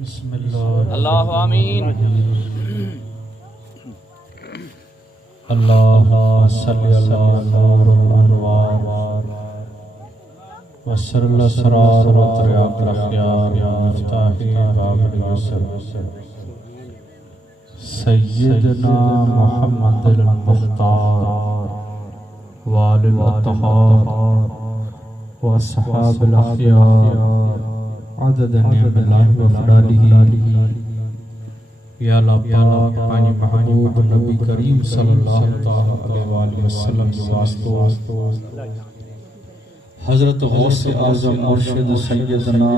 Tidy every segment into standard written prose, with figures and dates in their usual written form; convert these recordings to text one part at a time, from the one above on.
बिस्मिल्लाह अल्लाह आमीन। अल्लाहुम्मा सल्लि अला नूरुल अनवार व सिरुल असरार व तरियाकुल अख़यार व मिफ्ताहि बाबिल युसर सय्यदना मुहम्मदिल मुख्तार व आलिल अत्हार व अस्हाबिल अख़यार अदद निअमतिल्लाहि व फ़ज़लिही। या अल्लाह पाक पानी महबूब नबी करीम सल्लल्लाहु अलैहि वसल्लम के वास्ते हज़रत गौस आज़म मुर्शिद सैयदना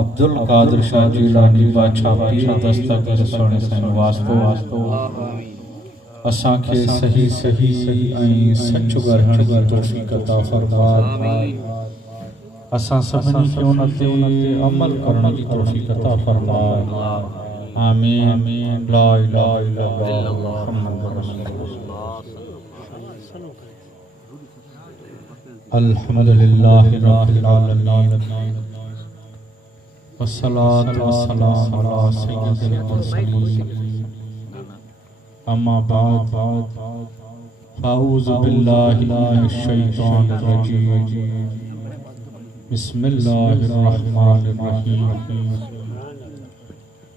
अब्दुल कादिर शाह जिलानी बादशाह पीर दस्तगीर सोने सन वास्ते असां खे सही सही ऐं सच ॻाल्हाइण जी तौफ़ीक़ अता फ़रमाए। असां सभिनी खे उन ते अमल करण जी तौफ़ीक़ अता फ़रमाए। आमीन। ला इलाहा इल्लल्लाह मुहम्मदुर रसूलुल्लाह। अल्हम्दुलिल्लाहि रब्बिल आलमीन वस्सलातु वस्सलामु अला सय्यिदिल मुरसलीन। अम्मा बाद फ़अऊज़ु बिल्लाहि मिनश शैतानिर रजीम। बिस्मिल्लाहिर रहमानिर रहीम।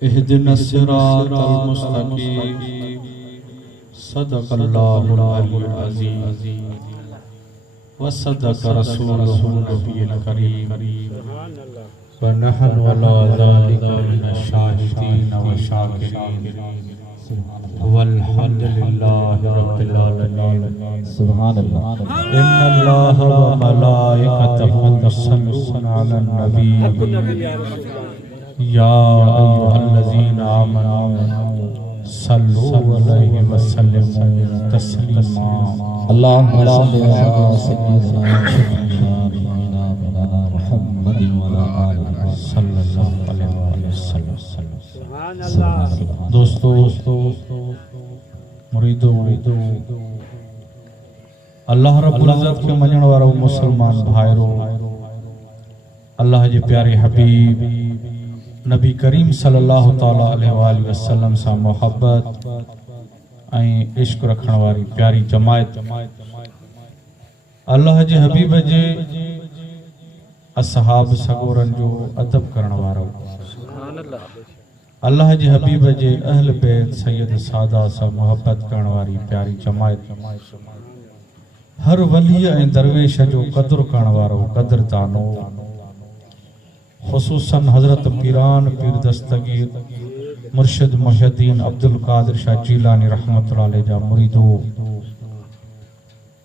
इहदिनस सिरातल मुस्तक़ीम। सदक़ल्लाहुल अलियुल अज़ीम व सदक़ रसूलुहुन नबियुल करीम व नहनु अला ज़ालिका मिनश शाहिदीन व शाकिरीन वल्हम्दुलिल्लाहि रब्बिल आलमीन। सुभानअल्लाह। इन्नल्लाह व मलाइकतहु युसल्लूना अलन नबी या अय्युहल्लज़ीना आमनू सल्लू अलैहि व सल्लिमू तस्लीमा। अल्लाहुम्मा सल्लि अला सय्यिदिना मुहम्मद व अला आलिहि सल्लल्लाहु अलैहि वसल्लम। सुभानअल्लाह। दोस्तों मुरीदो अल्लाह रब्बुल इज़्ज़त के मञण वारो मुसलमान भाइरो, अल्लाह जे प्यारे हबीब नबी करीम सल्लल्लाहु ताला अलैहि वसल्लम सां मोहब्बत ऐं इश्क रखण वारी प्यारी जमायत, अल्लाह जे हबीब जे असहाब सगोरन जो अदब करण वारो, अल्लाह जे हबीब जे अहल बैत सैयद सादा सां मोहब्बत करण वारी प्यारी जमायत, हर वली ऐं दरवेश जो क़द्र करण वारो क़द्रदानो, ख़ुसूसन हज़रत पीरान पीर दस्तगीर मुर्शिद मुहिउद्दीन अब्दुल कादिर शाह जिलानी रहमतुल्लाह अलैह जा मुरीदो,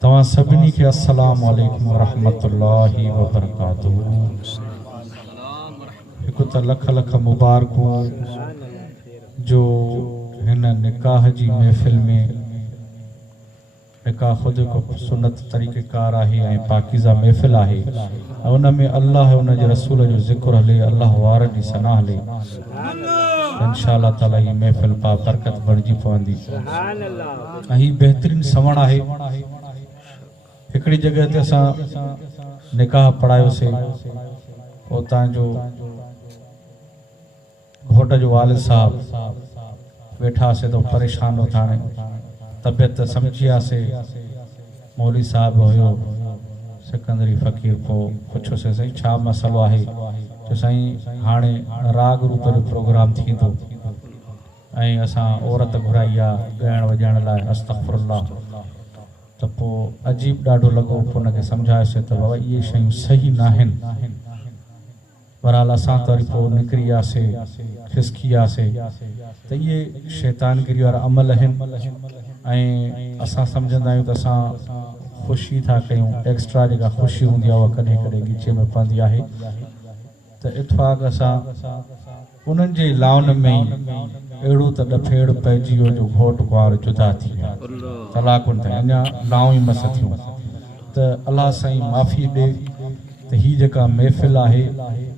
तव्हां सभिनी खे अस्सलामु अलैकुम व रहमतुल्लाहि व बरकातुहू। हिकु त लख लख मुबारकूं जो हिन निकाह जी महफ़िल में निकाह खुद को सुन्नत तरीक़ेकार आहे ऐं पाकीज़ा महफ़िल आहे ऐं उन में अल्लाह उन जे रसूल जो ज़िक्र हले, अल्लाह वारनि जी सनाह हले, इंशाअल्लाह ताला ये महफ़िल पा बरकत बणिजी पवंदी ऐं हीउ बहितरीन सवण आहे। हिकिड़ी जॻह ते असां निकाह पढ़ायोसीं, उतां जो घोट जो वालिद साहब वेठासीं तो परेशान हो थाने तबियत समझियासीं। मौली साहब हुयो सिकंदरी फ़कीर को पुछोसीं साईं छा मसलो आहे, जो साईं हाणे राग रूप जो प्रोग्राम थींदो ऐं असां औरत घुराई आहे ॻाइण वॼाइण लाइ, अस्तग़फिरुल्लाह। त पोइ अजीब ॾाढो लॻो, पोइ हुनखे सम्झायोसीं त बाबा इहे शयूं सही न आहिनि। बहरहाल असां त वरी पोइ निकिरी वियासीं, खिसकी वियासीं त इहे शैतानगिरी वारा अमल आहिनि ऐं असां सम्झंदा आहियूं त असां ख़ुशी था कयूं, एक्स्ट्रा जेका ख़ुशी हूंदी आहे उहा कॾहिं कॾहिं गीचे में पवंदी आहे। त इतफ़ाक़ असां उन्हनि जे लाउन में ई अहिड़ो त ॾफेड़ पइजी वियो जो घोट कुंवार जुदा थी विया, तलाकुनि ताईं अञा लाऊं ई मस थियूं। त अल्लाह साईं माफ़ी ॾे त हीअ जेका महफ़िल आहे,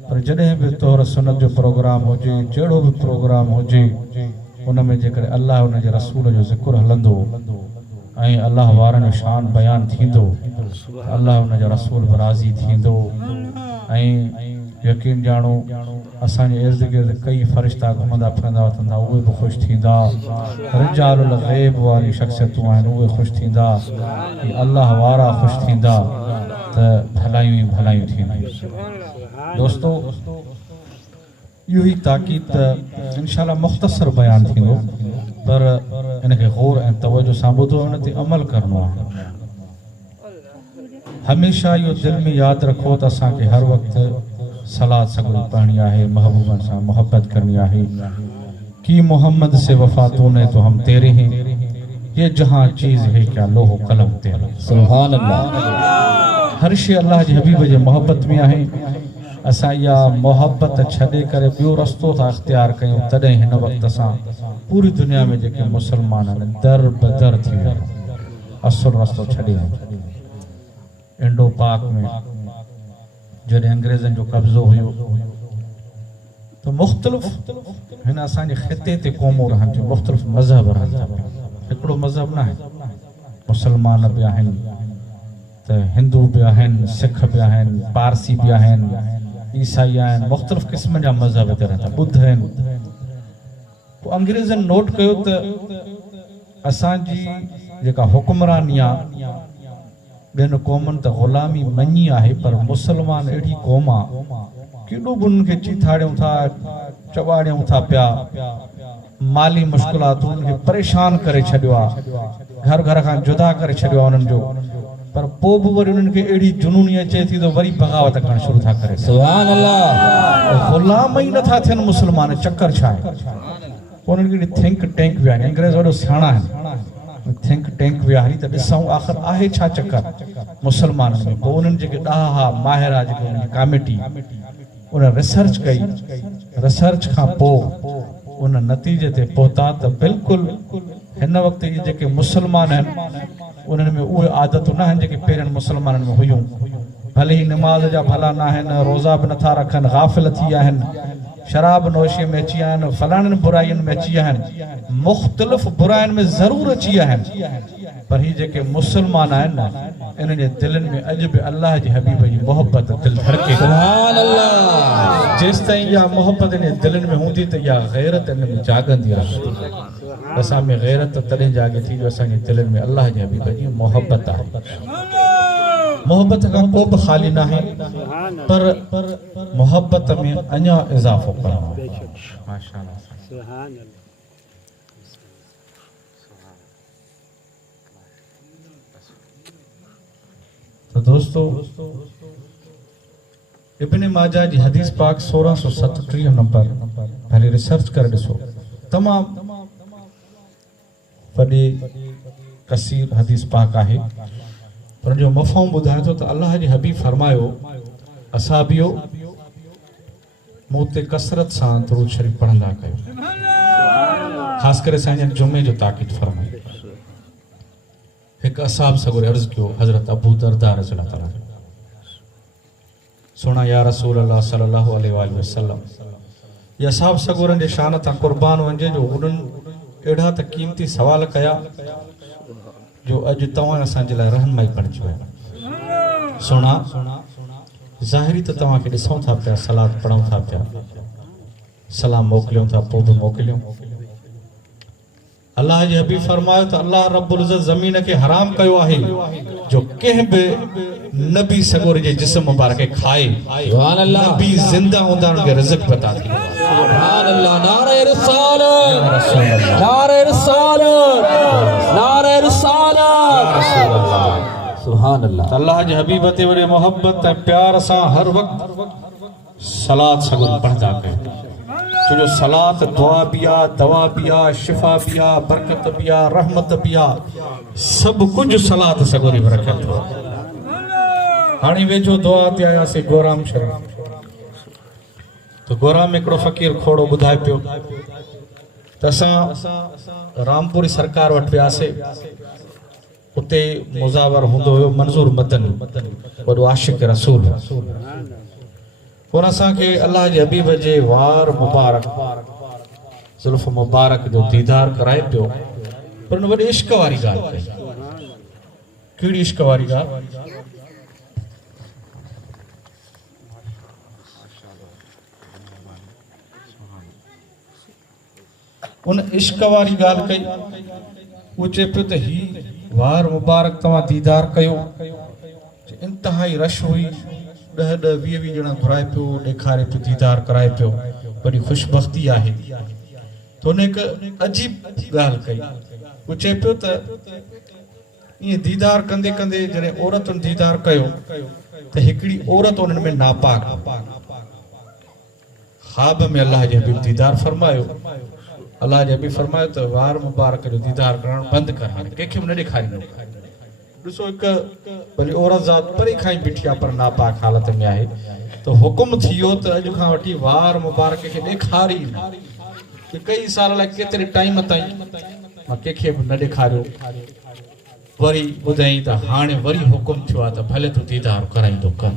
पर जॾहिं बि तौर सुनत जो प्रोग्राम हुजे, जहिड़ो बि प्रोग्राम हुजे, उन में जेकॾहिं अल्लाह उन जे रसूल जो ज़िक्र हलंदो ऐं अल्लाह वारनि जो शान बयान थींदो, अल्लाह उन जो रसूल बि राज़ी थींदो ऐं यकीन जानो असांजे इर्द गिर्द कई फरिश्ता घुमंदा फिरंदा वठंदा उहे बि ख़ुशि थींदा रिजालुल ग़ैब वारी शख़्सियतूं आहिनि उहे ख़ुशि थींदा अल्लाह वारा ख़ुशि थींदा त भलायूं ई भलायूं थींदियूं। दोस्तो इहो ई ताक़ीद त इंशाअल्लाह मुख़्तसर बयान थींदो पर इनखे गौर ऐं तवजो सां ॿुधो उन ते अमल करणो आहे। हमेशह इहो दिलि में यादि रखो त असांखे हर वक़्तु सलात सगुल पढ़नी है, महबूबन से मोहब्बत करनी है कि मोहम्मद से वफा तूने तो हम तेरे हैं, ये जहाँ चीज़ है क्या लोहो कलम तेरे। सुभान अल्लाह। हर शे अल्लाह जे हबीब जे मोहब्बत में आहे। असां इहा मोहब्बत छॾे करे ॿियो रस्तो था इख्तियार कयूं तॾहिं हिन वक़्त असां पूरी दुनिया में जेके मुसलमान आहिनि दर बदर थी विया असुल रस्तो छॾे इंडो पाक में जॾहिं अंग्रेज़नि जो कब्ज़ो हुयो तो मुख़्तलिफ़ हिन असांजे ख़िते ते क़ौमूं रहनि थियूं, मुख़्तलिफ़ मज़हब रहनि था। हिकिड़ो मज़हब न आहे, मुसलमान बि आहिनि त हिंदू बि आहिनि, सिख बि आहिनि, पारसी बि आहिनि, ईसाई आहिनि, मुख़्तलिफ़ क़िस्म जा मज़हब हिते रहनि था, ॿुध आहिनि। पोइ अंग्रेज़नि नोट कयो त असांजी जेका हुक्मरानी आहे ॿियनि क़ौमनि त ग़ुलामी मञी आहे पर मुसलमान अहिड़ी क़ौम आहे केॾो बि उन्हनि खे चीथाड़ियूं था, चॿाड़ियूं था पिया, माली मुश्किलातूं उन्हनि खे परेशान करे छॾियो आहे, घर घर खां जुदा करे छॾियो आहे उन्हनि जो, पर पोइ बि वरी उन्हनि खे अहिड़ी जुनूनी अचे थी त वरी बग़ावत करणु शुरू था करे। सुभान अल्लाह। ग़ुलाम ई नथा थियनि मुसलमान, चक्कर छा आहे? पोइ उन्हनि खे थिंक टैंक विहारी, अंग्रेज़ वॾो सियाणा आहिनि, थिंक टैंक विहारी त ॾिसूं आख़िर आहे छा चक्कर मुसलमाननि में। पोइ उन्हनि जेके ॾाहा माहिरा जेके उन्हनि जी कमेटी उन रिसर्च कई, रिसर्च खां पोइ उन नतीजे ते पहुता त बिल्कुलु हिन वक़्तु इहे जेके मुसलमान आहिनि उन्हनि में उहे आदतूं न आहिनि जेके पहिरियों मुसलमाननि में हुयूं। भले ई नमाज़ जा भला न आहिनि, रोज़ा बि नथा रखनि, गाफ़िल थी विया आहिनि, शराब नोशी में अची विया आहिनि, फलाणनि बुराइयुनि में अची विया आहिनि, मुख़्तलिफ़ बुराइयुनि में ज़रूरु अची विया आहिनि, पर ही जेके मुसलमान आहिनि न इन्हनि जे दिलनि में अॼु बि अल्लाह जे हबीब जी मोहब्बत दिलि धड़के। सुभान अल्लाह। जेसि ताईं इहा मोहब्बत इन दिलनि में हूंदी त इहा गैरत इन में जाॻंदी रहंदी। असां में गैरत तॾहिं जाॻे थी जो असांजे दिलनि में अल्लाह जे हबीब जी मोहब्बत आहे। मोहब्बत खां को बि ख़ाली न आहे पर मोहब्बत में अञा इज़ाफ़ो करणो आहे। तो दोस्तों इब्न माजा जी हदीस पाक 1637 नंबर पहले रिसर्च कर ॾिसो, तमामु वॾी कसीर हदीस पाक आहे पर जो मफ़हूम ॿुधाए थो त अल्लाह जे हबीब फरमायो असाबियो मूं ते कसरत सां दुरूद शरीफ़ पढ़ंदा कयो, ख़ासि करे असांजे जुमे जो ताक़ीद फरमाई। हिकु असाब सगुर अर्ज़ कयो हज़रत अबू दरदा रज़ियल्लाहु ताला सोना या रसूल अल्लाह सल्लल्लाहु अलैहि वसल्लम, ये असाब सगुरनि जे शान तां क़ुर्बान वञे जो उन्हनि अहिड़ा त क़ीमती सवाल कया जो अॼु तव्हां असांजे लाइ रहनुमाई बणिजी विया। सोना ज़ाहिरी त तव्हांखे ॾिसूं था पिया, सलाद पढ़ूं था पिया, सलाम मोकिलियूं था, पोइ बि मोकिलियूं। अल्लाह जे हबीब फरमायो त अल्लाह रब्बुल इज़्ज़त ज़मीन खे हराम कयो आहे जो कंहिं बि नबी सगोर जे जिस्म मुबारक खे खाए। सुभान अल्लाह। नबी ज़िंदा हूंदा उन्हनि खे रिज़्क़ पता थी। सुभान अल्लाह। नारे रिसालत, नारे रिसालत, नारे रिसालत। सुभान अल्लाह। अल्लाह जे हबीब ते वरी मोहब्बत ऐं प्यार सां हर वक़्तु सलात सगुल पढ़ंदा कयो, छो जो सलात दुआ भी आ, दवा भी आ, शिफा भी आ, बरकत भी आ, रहमत भी आ, सब कुछ सलात सगोरी में रखियल थो। हाणे वेझो दुआ ते आयासीं गोराम शरीफ़, तो गोराम में हिकिड़ो फ़कीर खोड़ो ॿुधाए पियो त असां रामपुरी सरकार वटि वियासीं, उते मुज़ावर हूंदो हुयो मंज़ूर मदनी, वॾो आशिक़ रसूल। उन असांखे अल्लाह जे हबीब जे वार मुबारक ज़ुल्फ़ मुबारक जो दीदार कराए पियो, पर उन वॾी इश्क वारी ॻाल्हि कई। कहिड़ी इश्क वारी ॻाल्हि? उन इश्क वारी ॻाल्हि कई। वो चए पियो त ही वार मुबारक तव्हां दीदार कयो, इंतहाई रश हुई, 10-20 ॼणा घुराए पियो, ॾेखारे पियो, दीदार कराए पियो, वॾी ख़ुशबख़्ती आहे। तो उन हिकु अजीब ॻाल्हि कई। वो चए पियो त ईअं दीदार कंदे कंदे जॾहिं औरतुनि दीदार कयो त हिकिड़ी औरत उन्हनि में नापाक ख़्वाब में अल्लाह जे हबीब दीदार फरमायो। अल्लाह जे हबीब फरमायो त वार मुबारक जो दीदार करणु बंदि कर, हाणे कंहिंखे बि न ॾेखारींदो। ॾिसो हिकु भली औरत ज़ात परे खां ई बीठी आहे पर नापाक हालत में आहे, त हुकुम थी वियो त अॼु खां वठी वार मुबारक खे ॾेखारी न। कई साल लाइ केतिरे टाइम ताईं मां कंहिंखे बि न ॾेखारियो। वरी ॿुधाई त हाणे वरी हुकुम थियो आहे त भले तूं दीदार कराईंदो कर।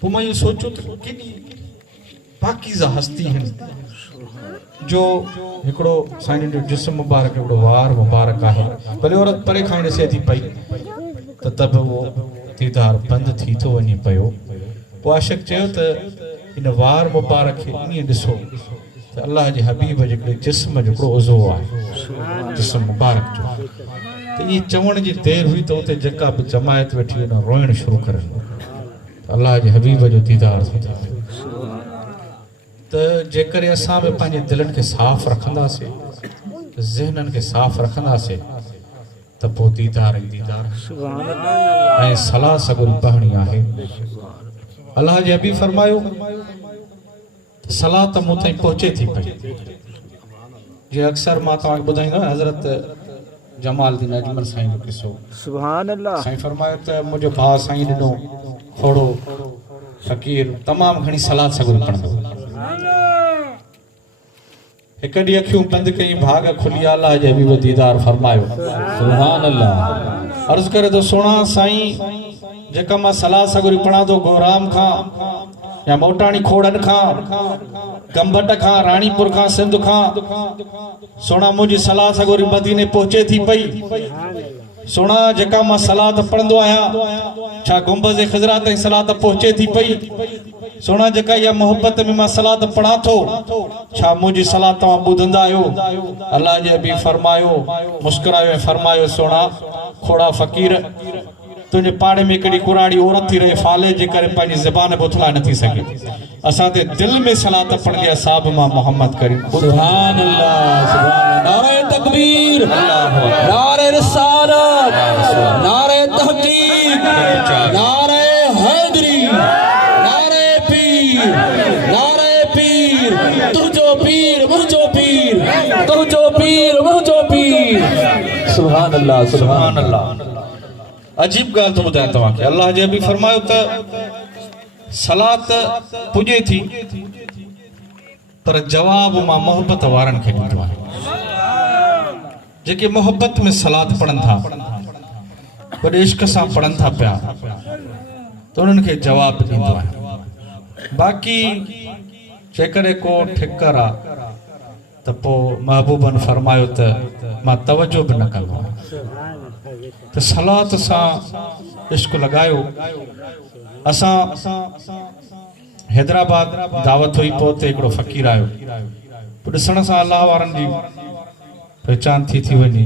पोइ मां इहो सोचियो त केॾी पाकीज़ा हस्ती आहिनि जो हिकिड़ो साईं जो जिस्म मुबारक, हिकिड़ो वार मुबारक आहे, भले औरत परे खां ॾिसे थी पई त बि उहो दीदार बंदि थी थो वञे पियो। पोइ आशिक़ चयो त हिन वार मुबारक खे ईअं ॾिसो त अल्लाह जे हबीब जे हिकिड़े जिस्म जो हिकिड़ो उज़ो आहे, जिस्म मुबारक जो। त ईअं चवण जी देरि हुई त उते जेका बि जमायत वेठी हुई रोइण शुरू करे, अल्लाह जे हबीब जो दीदार थो थिए। त जेकर असां बि पंहिंजे दिलनि खे साफ़ रखंदासीं, ज़हननि खे साफ़ रखंदासीं, त पोइ दीदार ई दीदार ऐं सलाह सगुल पढ़णी आहे। अल्लाह जे हबीब फरमायो सलाह त मूं ताईं पहुचे थी पई। जीअं अक्सर मां तव्हांखे ॿुधाईंदो आहियां हज़रत जमालुद्दीन अजमल साईं जो किसो। सुभान अल्लाह। साईं फरमायो त मुंहिंजो भाउ साईं ॾिनो थोरो फ़क़ीर तमामु घणी सलाह सगुल पढ़ंदो। हिकु ॾींहुं अखियूं बंदि कई, भाग खुली, अल्लाह जे हबीब दीदार फरमायो। सुभान अल्लाह। अर्ज़ करे तो सोना साईं जेका मां सलाह सगुल पढ़ा थो गोराम खां या मोटाणी खोड़न खां, गंबट खां, राणीपुर खां, सिंध खां, सोना मुंहिंजी सलाह सगोरी मदीने पहुचे थी पई। सोना जेका मां सलाह त पढ़ंदो आहियां, छा गुंबज़ ख़िज़रा ताईं सलाह त पहुचे थी पई। सोना जेका इहा मोहब्बत में मां सलाह त पढ़ां थो, छा मुंहिंजी सलाह तव्हां ॿुधंदा आहियो? अल्लाह जे हबीब फरमायो, मुस्कुरायो ऐं फरमायो सोना खोड़ा फ़क़ीर तुझे पाड़े में हिकिड़ी कुराड़ी औरत थी रहे फाले जे करे पंहिंजी ज़बान बि उथलाए नथी सघे। असां ते दिलि में सलाह त पढ़ंदी आहे साहब मां मोहम्मद करीम। सुभान अल्लाह, सुभान अल्लाह। नारे तकबीर, नारे रिसालत, नारे तहकीक, नारे हैदरी, नारे पीर, नारे पीर, तुझो पीर मुझो पीर, तुझो पीर मुझो पीर। सुभान अल्लाह, सुभान अल्लाह। अजीब ॻाल्हि थो ॿुधायां तव्हांखे। अल्लाह जे बि फरमायो त सलाह त पुॼे थी पर जवाब मां मोहब्बत वारनि खे ॾींदो आहियां। जेके मोहब्बत में सलाह पढ़नि था, वॾे इश्क सां पढ़नि था पिया, त उन्हनि खे जवाब ॾींदो आहियां। बाक़ी जेकॾहिं को ठिकर आहे त पोइ महबूबनि फरमायो त मां तवजो बि न कंदो आहियां। त सलात सां इश्क लगायो। असां हैदराबाद दावत हुई, पोइ उते हिकिड़ो फ़क़ीर आयो, पोइ ॾिसण सां अल्लाह वारनि जी पहचान थी वञे।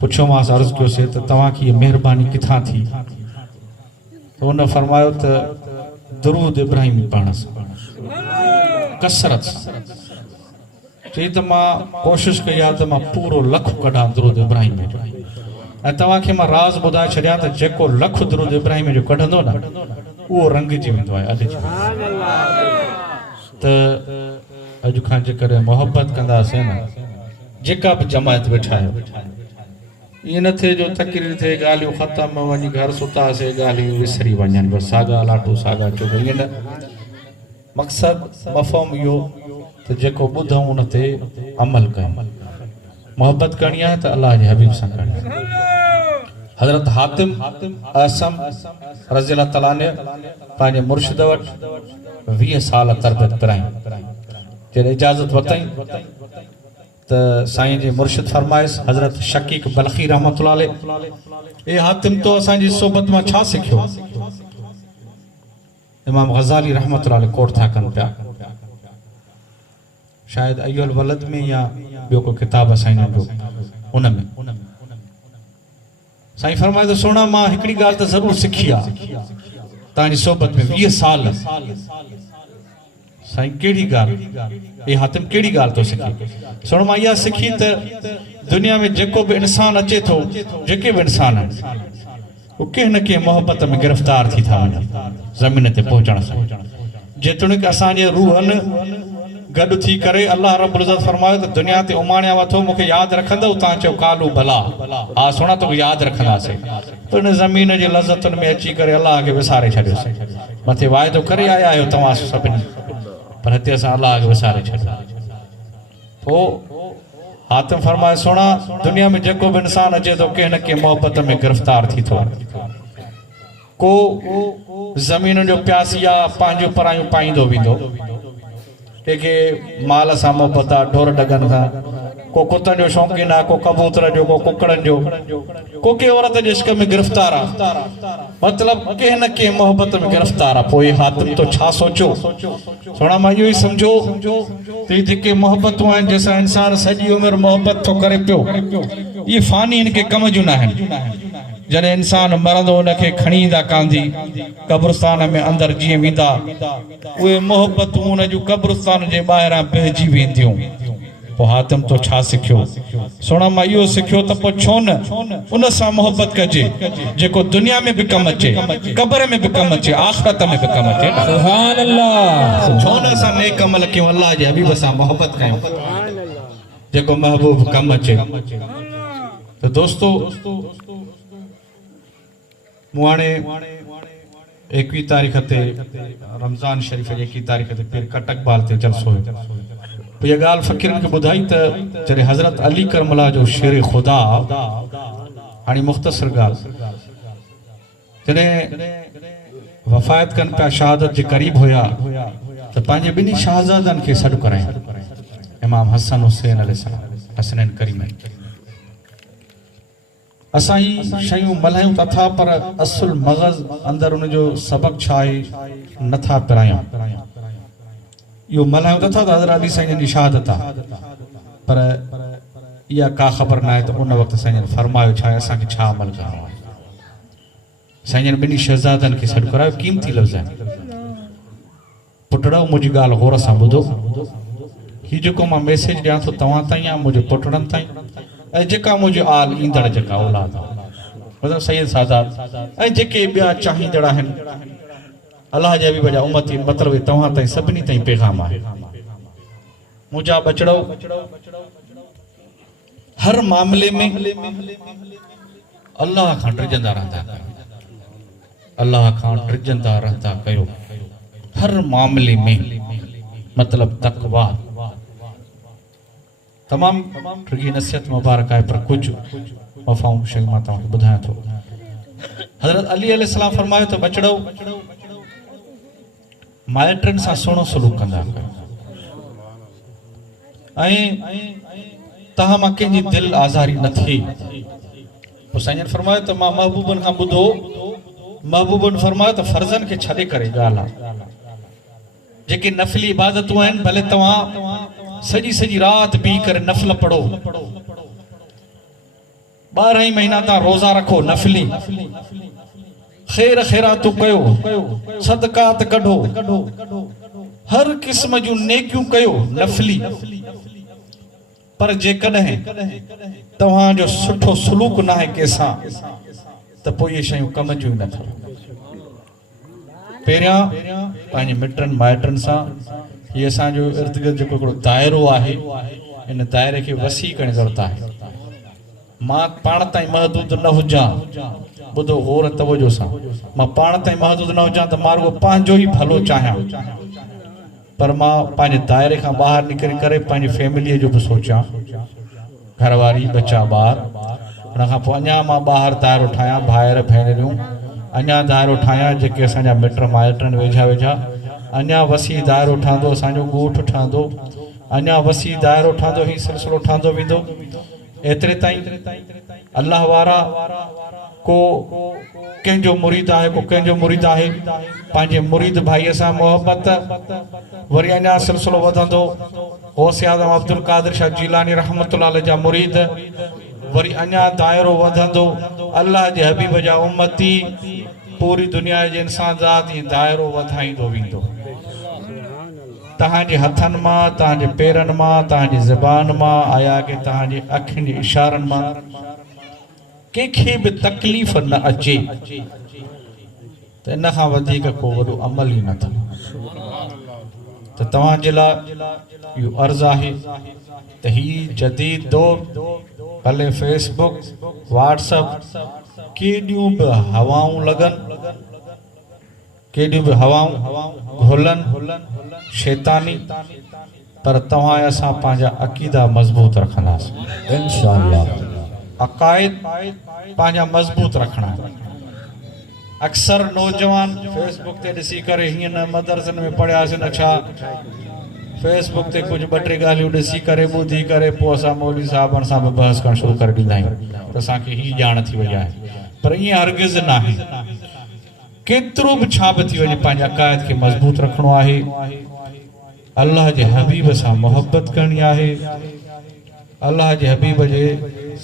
पुछियोमांसि, अर्ज़ु कयोसीं त तव्हांखे इहा महिरबानी किथां थी? त हुन फरमायो त दुरूद इब्राहिम पढ़ण सां, कसरत सां। चई त मां कोशिशि कई आहे त मां पूरो लख कढां दुरूद इब्राहिम जो। ऐं तव्हांखे मां राज़ ॿुधाए छॾियां त जेको लख दुरूद इब्राहिम जो कढंदो न, उहो रंगिजी वेंदो आहे, अॼु त अॼु खां जेकर मोहब्बत कंदासीं न, जेका बि जमायत वेठा आहियो, ईअं न थिए जो तकरीर थिए, ॻाल्हियूं ख़तमु, वञी घर सुतासीं, ॻाल्हियूं विसरी वञनि, बसि साॻा लाटू साॻा चुभ। ईअं न, मक़सदु मफ़हम इहो त जेको ॿुधूं उन ते अमल कयूं। मोहब्बत करणी आहे त अल्लाह जे हबीब सां करणी आहे। हज़रत हातिम असम रज़ी अल्लाह ताला ने पंहिंजे मुर्शिद वटि 20 साल तरबियत कराई। जॾहिं इजाज़त वरितई त साईं जे मुर्शिद फरमाइस हज़रत शकीक बलखी रहमतुल्लाह अलैह, ए हातिम तो असांजी सोबत मां छा सिखियो? इमाम ग़ज़ाली रहमतुल्लाह अलैह कोट था कनि पिया। शायद अय्युल वलद में या ॿियो को किताब साईं जो उन में साईं फरमाए तो सोना मां हिकड़ी ॻाल्हि त ज़रूर सिखी आहे तव्हांजी सोबत में 20 साल साईं कहिड़ी ॻाल्हि ये हातिम कहिड़ी ॻाल्हि तो सिखी सोना मां इहा सिखी त दुनिया में जेको बि इंसान अचे थो जेके बि इंसान आहिनि वो कंहिं न कंहिं मोहब्बत में गिरफ़्तार थी था वञनि ज़मीन ते पहुचण सां जेतोणीकि असांजे रूहनि गॾु थी करे अल्लाह रब्बुल इज़्ज़त फरमायो त दुनिया ते उमाणिया वठो मूंखे यादि रखंदव तव्हां चओ कालू भला हा सोना तोखे यादि रखंदासीं त उन ज़मीन जी लज़तुनि में अची करे अल्लाह खे विसारे छॾियोसीं मथे वाइदो करे आया आहियो तव्हां सभिनी पर हिते असां अल्लाह खे विसारे छॾियो पोइ हातिम फरमाए सोना दुनिया में जेको बि इंसान अचे थो कंहिं न कंहिं मोहब्बत में गिरफ़्तार थी थो को ज़मीन जो प्यासी आहे पंहिंजो परायूं पाईंदो वेंदो कंहिंखे माल सां मोहब्बत आहे ढोर डगनि सां को कुतनि जो शौक़ीन आहे को कबूतर जो को कुकड़नि जो को के औरत जे इश्क में गिरफ़्तार आहे मतिलबु कंहिं न कंहिं मोहब्बत में गिरफ़्तार आहे पोइ हातिम तो छा सोचो सोना मां इहो ई सम्झो त जेके मोहब्बतूं आहिनि जंहिंसां इंसान सॼी उमिरि मोहब्बत थो करे पियो इहे फ़ानी हिन खे कम जूं न आहिनि जॾहिं इंसान मरंदो उनखे खणी ईंदा कांधी क़ब्रिस्तान में अंदरि जीअं वेंदा उहे मोहब्बतूं उन जूं क़ब्रिस्तान जे ॿाहिरां बहिजी वेंदियूं पोइ हातिम तो छा सिखियो सोना मां इहो सिखियो त पोइ छो न उन सां मोहब्बत कजे जेको दुनिया में बि कमु अचे क़ब्र में बि कमु अचे आख़िरत में बि कमु अचे सुभान अल्लाह छो न असां नेक अमल कयूं अल्लाह जे हबीब सां मोहब्बत कयूं जेको महबूब कमु अचे त दोस्तो मूं हाणे 21 तारीख़ ते रमज़ान शरीफ़ जी 21 तारीख़ ते फिर कटकबाल ते जलसो हुयो इहा ॻाल्हि फ़क़ीरनि खे ॿुधाई त जॾहिं हज़रत अली करमला जो शेर ख़ुदा हाणे मुख़्तसर ॻाल्हि जॾहिं वफ़ात कनि पिया शहादत जे क़रीब हुया त पंहिंजे ॿिन्ही शहज़ादनि खे सॾु कराइनि इमाम हसन हुसैन अलैहिस्सलाम हसनैन करीमैन असां ही शयूं मल्हायूं था पर असुल मग़ज़ अंदरि उन जो सबक़ छा आहे नथा पिरायूं इहो मल्हायूं था त हज़रत अली साईं जी शहादत आहे पर इहा का ख़बर न आहे त उन वक़्तु साईं फरमायो छा आहे असांखे छा अमल करणो आहे साईं ॿिन्ही शहज़ादनि खे सॾु करायो क़ीमती लफ़्ज़ आहिनि पुटड़ो मुंहिंजी ॻाल्हि गौर सां ॿुधो हीउ जेको मां मैसेज ॾियां थो तव्हां ताईं आहे मुंहिंजे पुटड़नि ताईं ऐं जेका मुंहिंजी आल ईंदड़ जेका औलाद आहे मतिलबु सैयद सादात ऐं जेके ॿिया चाहींदड़ आहिनि अलाह जे हबीब जा उम्मती मतिलबु तव्हां ताईं सभिनी ताईं पैगाम आहे मुंहिंजा बचड़ो हर मामले में अल्लाह खां ड्रिजंदा रहंदा अल्लाह खां ड्रिजंदा रहंदा कयो हर मामले में मतलब तक़वा तमाम ठगी नसीहत मुबारक है पर कुछ मफ़हूम शयूं मां तव्हांखे ॿुधायां थो हज़रत अली अलैहिस्सलाम फरमायो त बचड़ो माइटनि सां सुहिणो सलूक कंदा ऐं तव्हां मां कंहिंजी दिलि आज़ारी न थिए पोइ साईं फरमायो त मां महबूबनि खां ॿुधो महबूबनि फरमायो त फर्ज़नि खे छॾे करे ॻाल्हि आहे जेके नफ़िली इबादतूं आहिनि भले तव्हां सॼी सॼी राति बीह करे नफ़िल पढ़ो 12 महीना तव्हां रोज़ा रखो नफ़िली ख़ैर ख़ैरातूं कयो सदक़ात कढो हर क़िस्म जूं नेकियूं कयो नफ़िली पर जेकॾहिं तव्हांजो सुठो सलूक न आहे कंहिंसां त पोइ इहे शयूं कम जूं न थियूं पहिरियां पंहिंजे मिटनि माइटनि सां ये असांजो इर्द गिर्द जेको हिकिड़ो दाइरो आहे इन दाइरे खे वसी करण जी ज़रूरत आहे मां पाण ताईं महदूद न हुजां ॿुधो गौर तवजो सां मां पाण ताईं महदूद न हुजां त मां रुॻो पंहिंजो ई भलो चाहियां पर मां पंहिंजे दाइरे खां ॿाहिरि निकिरी करे पंहिंजी फैमिलीअ जो बि सोचां घरवारी बच्चा ॿार उन खां पोइ अञा मां ॿाहिरि दाइरो ठाहियां भाइर भेनरियूं अञा दाइरो ठाहियां जेके असांजा मिट माइट आहिनि वेझा वेझा अञा वसी दायरो ठहंदो असांजो ॻोठ ठहंदो अञा वसी दायरो ठहंदो ही सिलसिलो ठहंदो वेंदो एतिरे ताईं अल्लाह वारा को कंहिंजो मुरीद आहे को कंहिंजो मुरीद आहे पंहिंजे मुरीद भाईअ सां मोहब्बत वरी अञा सिलसिलो वधंदो गौसे आज़म अब्दुल कादिर शाह जीलानी रहमतुल्लाह अलैह जा मुरीद वरी अञा दायरो वधंदो अल्लाह जे हबीब जा उम्मती पूरी दुनिया जे इंसान ज़ात ई दायरो वधाईंदो वेंदो तहांजे हथनि मां तहांजे पेरनि मां तहांजी ज़बान मां आया कि तहांजे अखियुनि जे इशारनि मां कंहिंखे बि तकलीफ़ न अचे त इन खां वधीक को वॾो अमल ई न थिए त तव्हांजे लाइ इहो अर्ज़ु आहे त हीउ जदीद दौर भले फेसबुक व्हाट्सएप केॾियूं बि हवाऊं लॻनि केॾियूं बि हवाऊं घुलनि शैतानी पर तव्हां असां पंहिंजा अक़ीदा मज़बूत रखंदासीं इंशाअल्लाह अक़ाइद पंहिंजा मज़बूत रखणा अक्सर नौजवान फेसबुक ते ॾिसी करे हीअं न मदरसनि में पढ़ियासीं न छा फेसबुक ते कुझु ॿ टे ॻाल्हियूं ॾिसी करे ॿुधी करे पोइ असां मौलवी साहिबनि सां बि बहस करणु शुरू करे ॾींदा आहियूं त असांखे हीअ ॼाण थी वई आहे पर ईअं हरगिज़ न आहे केतिरो बि छा बि थी वञे पंहिंजे अक़ाइद खे मज़बूत रखणो आहे अल्लाह जे हबीब सां मोहब्बत करणी आहे अल्लाह जे हबीब जे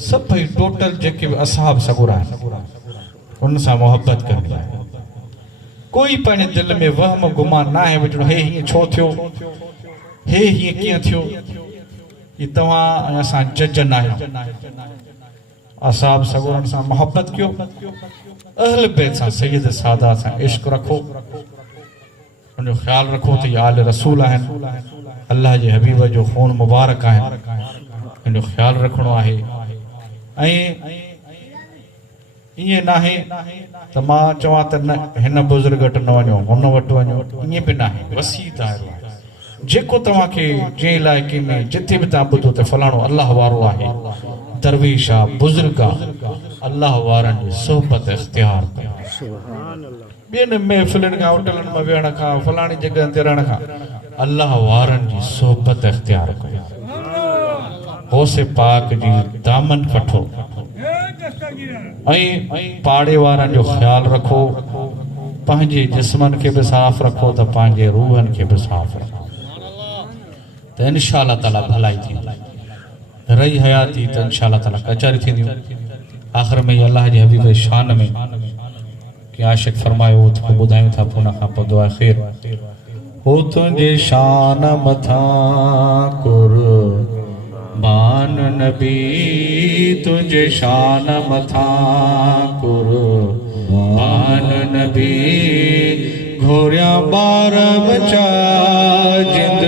सभई टोटल जेके बि असहाब सगुर आहिनि उन सां मोहब्बत करणी आहे कोई पंहिंजे दिलि में वहम गुमान न आहे विझणो हे हीअं छो थियो हे हीअं कीअं थियो ही तव्हां ऐं असां जज न आहियूं असहाब सगुरनि सां मोहब्बत कयो अहल बैत सां सैयद सादा सां इश्क रखो उनजो ख़्यालु रखो त इहे आल रसूल आहिनि अल्लाह जे हबीब जो खून मुबारक आहिनि इनजो ख़्यालु रखणो आहे ऐं ईअं न आहे त मां चवां त न हिन बुज़ुर्ग वटि न वञो हुन वटि वञो ईअं बि न आहे वसी दायरो आहे जेको तव्हांखे जंहिं इलाइक़े में जिथे बि तव्हां ॿुधो त फलाणो अल्लाह वारो आहे दरवेश आहे बुज़ुर्ग आहे अल्लाह वारनि जी सोहबत इख्तियार कयो ॿियनि महफ़िलनि खां होटलनि में वेहण खां फलाणी जॻहनि ते रहण खां अल्लाह वारनि जी सोहबत इख्तियार कयो गौसे पाक जी दामन वठो ऐं पाड़े वारनि जो ख़्यालु रखो पंहिंजे जिस्मनि खे बि साफ़ रखो त पंहिंजे रूहनि खे बि साफ़ रखो त इंशाअल्लाह ताला भलाई थींदी रही हयाती त इंशाअल्लाह ताला कचहरी थींदियूं आख़िर में अल्लाह जे हबीब जी शान में कि आशिक़ फरमायो त ॿुधायूं था पोइ उन खां पोइ दुआ ख़ैर हो तुंहिंजे शान मथां कुर्बान नबी तुझे शान मथा कुर्बान नबी घोरिया बार बचा जिंद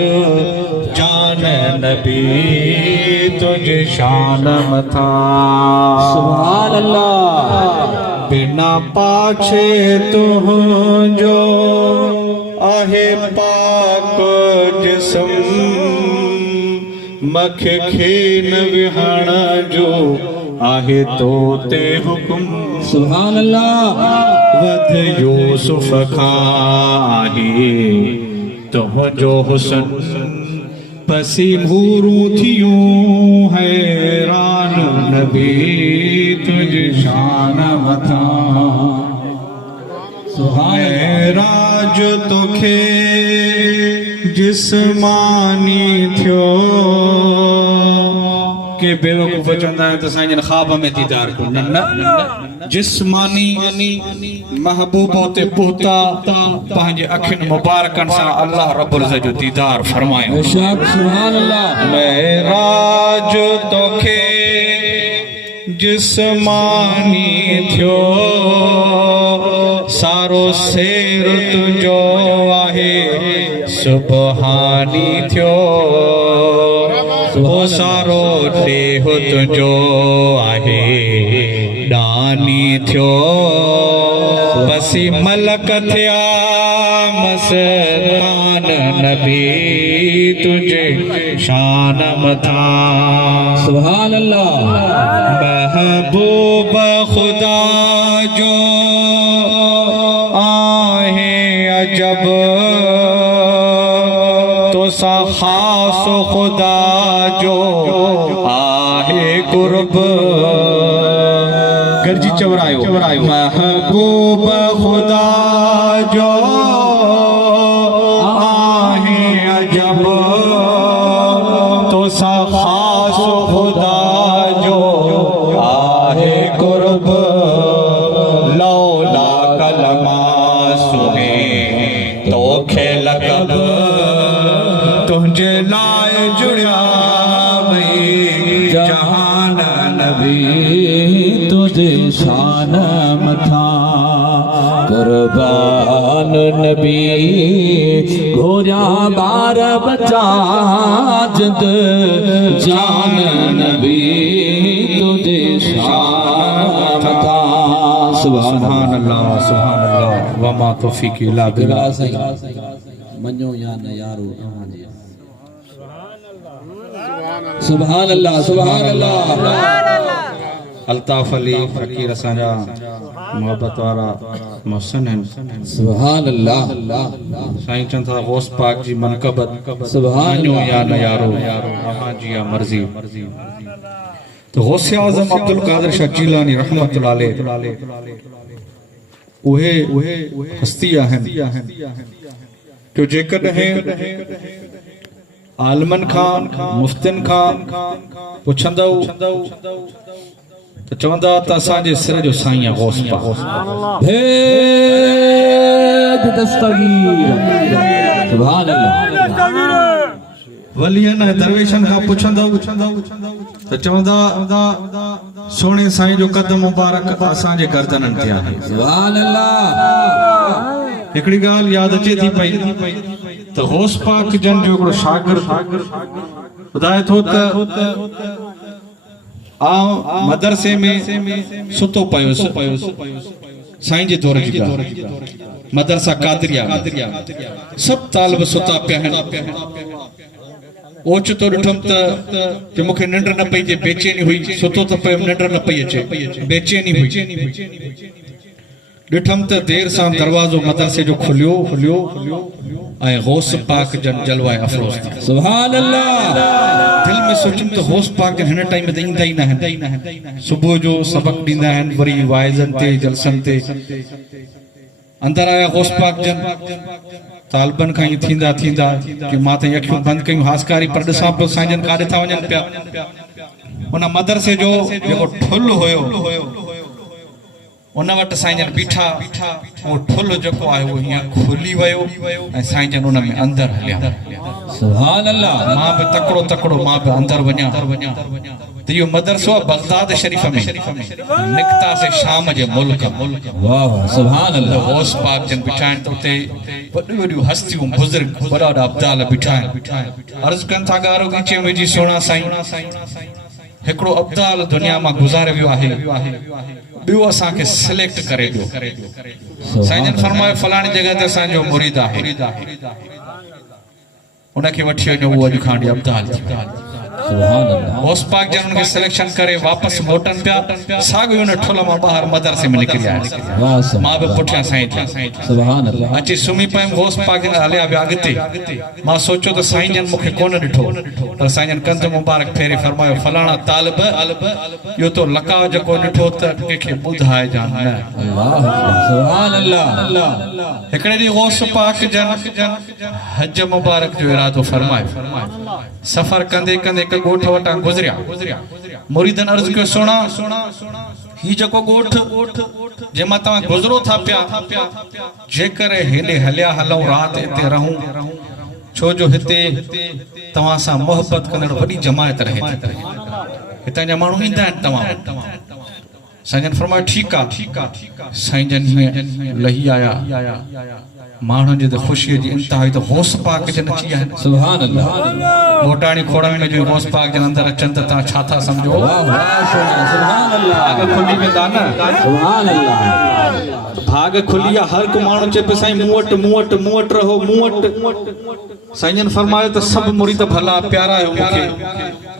जान नबी तुझे शान मथा सुभान अल्लाह बिना पाछे तुझो आहे पाक जिस्म मखे खेन विहण जो आहे तो ते हुकुम सुभान अल्लाह वध यूसुफ खां आहे तुंहिंजो हुस्न पसी भूरूं थियूं हैरान नबी तुझी शान मथा राज तोखे जिस्मानी थियो के बेवकूफ़ चवंदा आहिनि त असां ख़्वाब में दीदार को न जिस्मानी महबूबो ते पुहता पंहिंजे अखियुनि मुबारकनि सां अल्लाह रब्बुल इज़्ज़त जो दीदार फरमायो सुभान अल्लाह महराज तोखे जिस्मानी थियो सारो सेर तुंहिंजो आहे सुबहानी थियो वो सारो देह तुंहिंजो आहे दानी थियो बसी मलक थिया मस्तान नबी तुझे शान मथा सुभान अल्लाह महबूब खुदा जो आहे अजब तो सा खास खुदा जो आहे कुर्ब गरजी चवरायो महबूब खुदा जो आहे अजब तो सा खास खुदा जो आहे कुर्ब लौला कलमा सुने तो खेल कब तुझे लाए जुड़िया भई जहान नबी तुझे शान मथा कुर्बान नबी घोरा बार बचा जद जान नबी तुझे शान मथा सुभान अल्लाह वमा तौफीक इल्ला बिल्लाह मनो या न यारो सुभान अल्लाह सुभान अल्लाह अल्ताफ अली फकीर असांजा मोहब्बत वारा मोहसिन हैं सुभान अल्लाह साईं चंद था गौस पाक जी मनकबत सुभान मनो या न यारो अहां जी या मर्जी तो गौसे आजम अब्दुल कादिर शाह जीलानी रहमतुल्लाह अलैह उहे हस्ती आहिनि जो जेकॾहिं आलमन खान मुफ्तिन खान पुछंदव तो चवंदा त असांजे सिर जो साईं आहे गौस पाक भेद दस्तगीर सुभान अल्लाह वलियन ऐं दरवेशन खां पुछंदव त चवंदा सोने साईं जो कदम मुबारक असांजे गर्दननि ते आहे सुभान अल्लाह हिकिड़ी ॻाल्हि यादि अचे थी पई त गौस पाक जन जो हिकिड़ो शागिर्द ॿुधाए थो त मदरसे में सुतो पयुसि साईं जे दौर जी मदरसा कादरिया सब तालिब सुता पिया आहिनि ओचितो ॾिठुमि त मूंखे निंड न पई अचे बेचैनी हुई सुतो त पियो निंड न पई अचे बेचैनी हुई ॾिठुमि त देर सां दरवाज़ो मदरसे जो खुलियो ऐं गौस पाक जन जलवाए अफरोज़ थी सुभान अल्लाह दिल में सोचुमि त गौस पाक जन हिन टाइम ते ईंदा ई न आहिनि सुबुह जो सबक़ ॾींदा आहिनि वरी वाइज़नि ते जलसनि ते अंदर आया गौस पाक जन तालिबनि खां ई थींदा कि मां त अखियूं बंदि कयूं हासकारी पर ॾिसां पियो साईं जन काॾे था वञनि पिया उन मदरसे जो जेको ठुल हुयो उन वटि साईं जन बीठा वो ठुल जेको आहे उहो हीअं खुली वियो ऐं साईं जन उन में अंदरि हलिया सुभान अल्लाह मां बि तकड़ो मां बि अंदरि वञा त इहो मदरसो आहे बगदाद शरीफ़ में निकितासीं शाम जे मुल्क वाह वाह सुभान अल्लाह गौस पाक जन बीठा आहिनि त उते वॾियूं वॾियूं हस्तियूं बुज़ुर्ग वॾा वॾा अब्दाल बीठा आहिनि अर्ज़ु कनि था ॻारो ॻीचे विझी सोना साईं हिकिड़ो अब्दाल दुनिया मां गुज़ारे वियो आहे ॿियो असांखे सिलेक्ट करे ॾियो साईं जन फरमायो फलाणी जॻह ते असांजो मुरीद आहे उनखे वठी वञो उहो अॼु खां वठी अब्दाल थी सुभान अल्लाह गौस पाक जन उनखे सिलेक्शन करे वापस मोटन पिया साॻियो उन ठुल मां ॿाहिरि मदरसे में निकिरी आया वाह मां बि पुठियां साईं थिया सुभान अल्लाह अची सुम्ही पियुमि गौस पाक जन हलिया विया अॻिते मां सोचियो त साईं जन मूंखे कोन ॾिठो पर साईं जन कंध मुबारक फेरे फरमायो फलाणा तालिब इहो तो लकाव जेको ॾिठो त कंहिंखे ॿुधाइजां न अल्लाह सुभान अल्लाह हिकिड़े ॾींहुं गौस पाक जन हज मुबारक जो इरादो फरमायो सफ़र कंदे कंदे हिकु ॻोठ वटां गुज़रिया मुरीदन अर्ज़ु कयो सोना ही जेको ॻोठ जंहिंमां तव्हां गुज़रो था पिया जेकर हेॾे हलिया हलूं राति हिते रहूं छो जो हिते तव्हां सां मोहबत कंदड़ वॾी जमायत रहे थी हितां जा माण्हू ईंदा आहिनि तव्हां वटि साईं जन फरमायो ठीकु आहे साईं जन लही आया माण्हुनि जी त ख़ुशीअ जी इंतिहा हुई त गौस पाक जन अची विया आहिनि सुभान अल्लाह मोटाणी खोड़नि में जो गौस पाक जन अंदरि अचनि त तव्हां छा था सम्झो सुभान अल्लाह भाग खुली वेंदा न सुभान अल्लाह भाग खुली आहे हर को माण्हू चए पियो साईं मूं वटि रहो मूं वटि साईं जन फरमायो त सभु मुरीद भला प्यारा आहियो मूंखे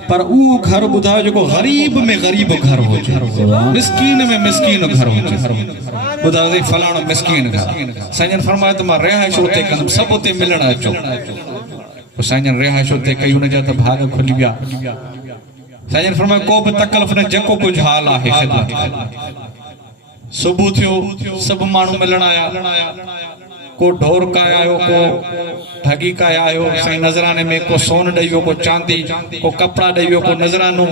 पर उहो घर ॿुधायो जेको ग़रीब में ग़रीब घर हुजे मिस्कीन में मिस्कीन घर हुजे ॿुधायो फलाणो मिस्कीन घर साईं जन फरमायो त मां रिहाइश उते कंदुमि सभु उते मिलण अचो पोइ साईं जन रिहाइश उते कई हुनजा त भाग खुली विया साईं जन फरमायो को बि तकलीफ़ न जेको कुझु हाल आहे सुबह थियो सब मानू मिलन आया को ढोर का आयो को ठगी का आयो साईं नजराने में को सोन ॾेइयो को चांदी को कपड़ा ॾेइयो को नजरानो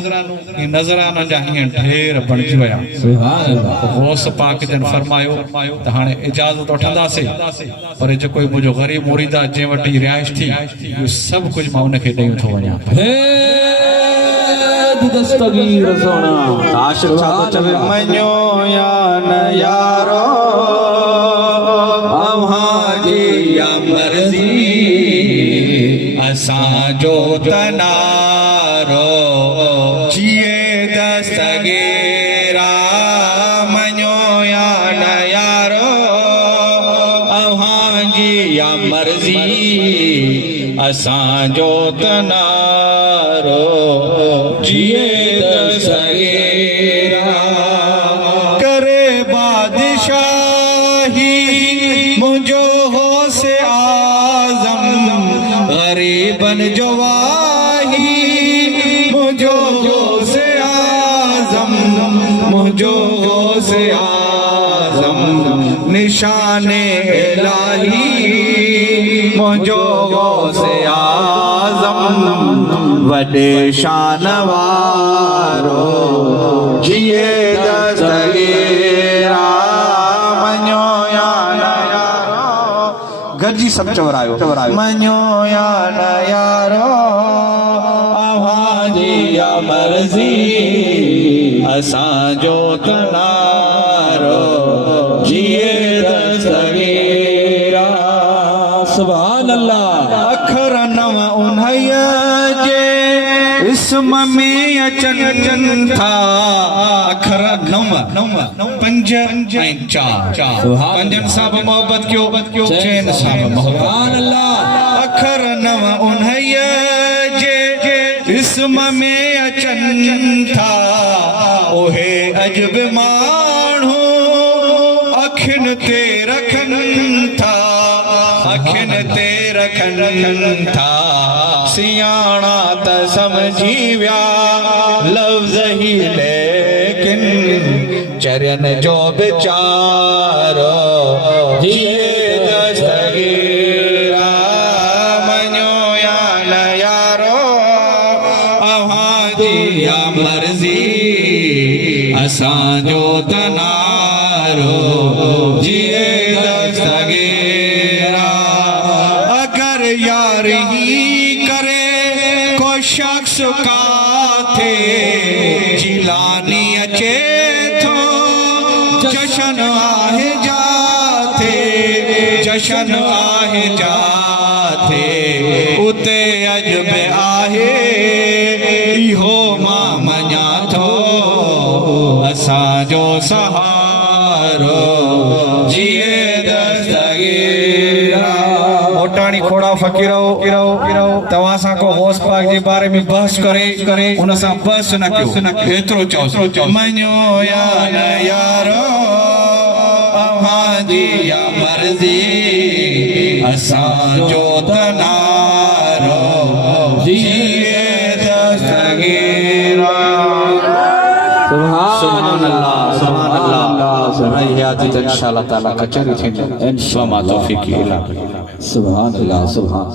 ये नजराना जा हीअं ढेर बणजी विया सुभान अल्लाह गौस पाक जन फरमायो त हाणे इजाज़त वठंदासीं पर जेको मुंहिंजो ग़रीब मुरीद आहे जंहिं वटि रिहाइश थी इहो सभु कुझु मां उनखे ॾेई थो वञा दस्तगीर सोना आशिक छा तो चवे मञो या न यारो अव्हांजी या मर्ज़ी असांजो तनारो जिए दस्तगीरा मञो या न यारो अव्हांजी या मर्ज़ी असांजो तनारो जिए दस्तगीरा करे बादशाही मुझो होसे आज़म गरीबन जो वाही मुझो होसे आज़म मुझो होसे आज़म निशाने इलाही मुझो होसे आज़म वडे शान वारो जिए दस्तगीरा मञो या न यारो गरजी सब चवरायो मञो या न यारो अव्हांजी या मर्ज़ी असांजो तनारो जिए दस्तगीरा सुभान अल्लाह अखर नव उन्हैया जे इसम में अचन था अखर नव पंज ऐं चार पंजन सां बि मोहबत कयो चैन सां बि मोहबत सुभान अल्लाह अखर नव उन्हैया जे इसम में अचन था ओहे अजब माण्हू अखिन ते रखन था अखिन ते रखन था सियाणा त समझी विया लफ्ज़ ही लेकिन चरन जो बेचारो जिए दस्तगीरा मञो या न यारो अव्हांजी या मर्ज़ी असांजो तनारो जिए दस्तगीरा अगर यारी करे को शख्स काथे जिलानी अचे थो जशन आहे जाथे जशन आहे जाथे उते अजब आहे इहो मां मञा थो असांजो सहारो जिए दस्तगीरा मोटाणी खोड़ा फकीरो तव्हां सां को होस पाक जे बारे में बहस करे उन सां बहस न कयो एतिरो चओ मञो या न यारो अव्हांजी या मर्ज़ी असांजो तनारो जिए दस्तगीरा सुभान अल्लाह सुभान अल्लाह हयात इंशाअल्लाह ताला कचरी थींदो इंशाअल्लाह तौफीक इल्ला बिल्लाह सुभान अल्लाह सुभान